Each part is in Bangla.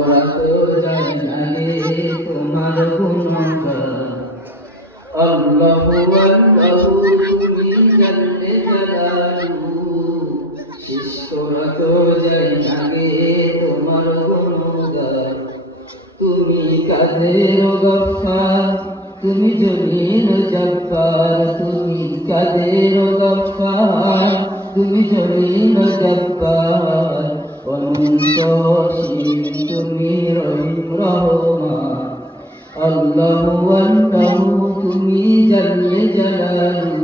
ওরা তো জানে না রে তোমার গুণগান। আল্লাহু আল্লাহু তুমি জানলে জালালু, শেষ করা তো যায় না রে তোমার গুণগান। তুমি কাদের গফফার, তুমি জলিল জব্বার, তুমি কাদের গফফার, তুমি জলিল জব্বার, অনন্ত অসীম তুমি রহিম রহমান। আল্লাহু আল্লাহু তুমি জানলে জালালু,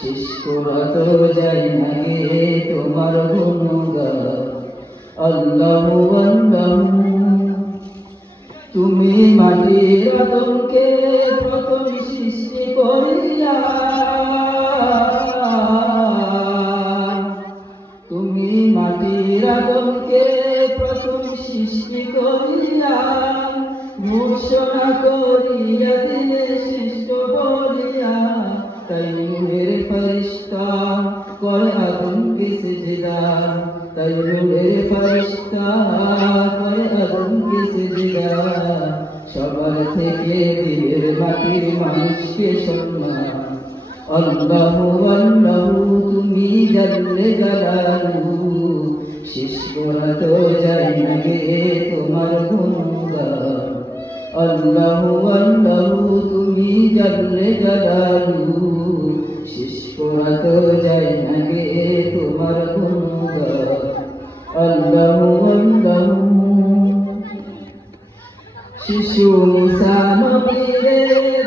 শেষ করা তো যায় না রে তোমার গুণগান। আল্লাহু আল্লাহু তুমি মাটির আদমকে প্রথম সৃষ্টি করিয়া, তুমি মাটির আদমকে প্রথম সৃষ্টি করিয়া, ঘোষণা করিয়া দিলে সৃষ্ট বলিয়া, তাই নূরের ফেরেশতা করে আদমকে সিজদা, তাই নূরের ফেরেশতা করে আদমকে সিজদা। সবার থেকে দিলের মাটির মানুষকে সম্মান। আল্লাহু আল্লাহু তুমি জানলে জালালু, শেষ করা তো যায় না রে তোমার গুণগান। আল্লাহু আল্লাহু তুমি জানলে জালালু, শেষ করা তো যায় না রে তোমার গুণগান। আল্লাহু আল্লাহু শিশু মুসা নবীরে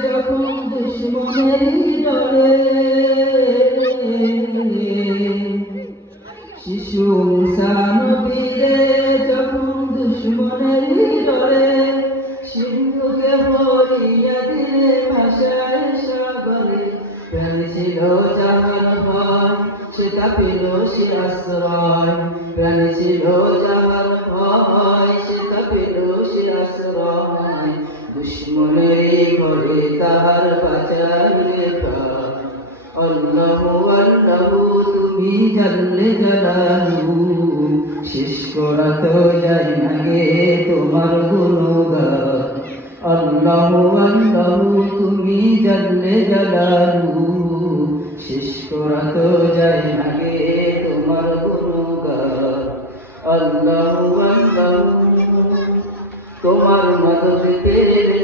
যখন দুশ্মনের ডরে, শিশু মুসা নবীরে যখন দুশ্মনের ডরে, সিন্ধুকে ভরিয়া দিলে ভাষায় সাগরে, প্রাণ ছিল যাহার ভয় সেটা পেল সে আশ্রয়, প্রাণ ছিল যাহার ভয় সেটা পেল সে আশ্রয়, দুশ্মনের ঘরে তাহার বাঁচাইলে প্রাণ। আল্লাহু আল্লাহু তুমি জানলে জালালু, শেষ করা তো যায় না রে তোমার গুণগান। আল্লাহু আল্লাহু তুমি জানলে জালালু, শেষ করা তো যায় না রে তোমার গুণগান। আল্লাহু আল্লাহু তোমার মদদ পেলে